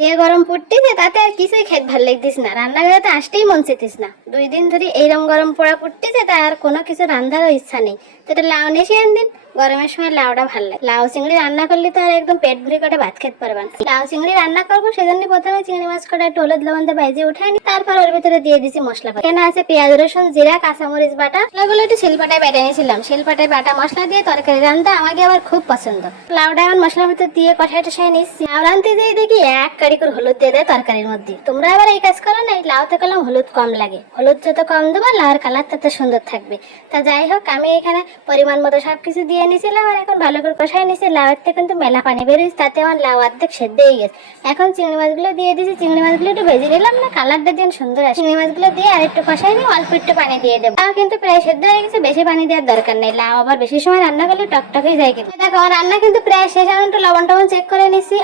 যে গরম পড়তিছে তাতে আর কিছুই খেতে ভাল লাগতিস না, রান্নাঘরে তো আসতেই মন চেতিস না। 2 দিন ধরে এইরকম গরম পোড়া পড়তিছে, তাই আর কোনো কিছু রান্নারও ইচ্ছা নেই। তো এটা লাউ নেছি আনদিন, গরমের সময় লাউটা ভাল লাগে। লাউ চিংড়ি রান্না করলে তো আর একদম পেট ভরে করে ভাত খেতে পারবেন। লাউ চিংড়ি রান্না করবো সেজন্য প্রথমে চিংড়ি মাছ কটা একটু হলুদ লবণ দিয়ে ভেজে উঠাই নি, তারপর ওর ভিতরে দিয়ে দিছি মশলা। এখানে আছে পেঁয়াজ রসুন জিরা কাঁচামরিচ বাটা, এগুলো একটু শিলপাটায় বেটে নিয়েছিলাম। শিলপাটায় বাটা মশলা দিয়ে তরকারি রান্না আমাকে আবার খুব পছন্দ। লাউটা এখন মশলার ভিতর দিয়ে কষাই টষাই নিচ্ছি। লাউ রান্তে যেয়ে দেখি এক কারি করে হলুদ দিয়ে দেয় তরকারির মধ্যে। তোমরা আবার এই কাজ করো না? লাউতে করলাম হলুদ কম লাগে, হলুদ যত কম দেবো লাউর কালার তত সুন্দর থাকবে। তা যাই হোক, আমি এখানে পরিমাণ মতো সবকিছু দিয়ে নিয়েছিলাম আর এখন ভালো করে কষাই নিয়েছি। লাউয়ের থেকে কিন্তু মেলা পানি বেরিয়েছে, তাতে আমার লাউ অর্ধেক সেদ্ধ হয়ে গেছে। এখন চিংড়ি মাছগুলো দিয়ে দিয়েছি, চিংড়ি মাছগুলো একটু ভেজে নিলাম না, কালারটা দিন সুন্দর আছে। চিংড়ি মাছগুলো দিয়ে আর একটু কষাই নিয়ে অল্প একটু পানি দিয়ে দেবো। লাউ কিন্তু প্রায় সেদ্ধ হয়ে গেছে, বেশি পানি দেওয়ার দরকার নেই। লাউ আবার বেশি সময় রান্না করলে টকটক হয়ে যায়। কিন্তু দেখো আমার রান্না কিন্তু প্রায় শেষ, এখন একটু লবণ টবণ চেক করে নিচ্ছি।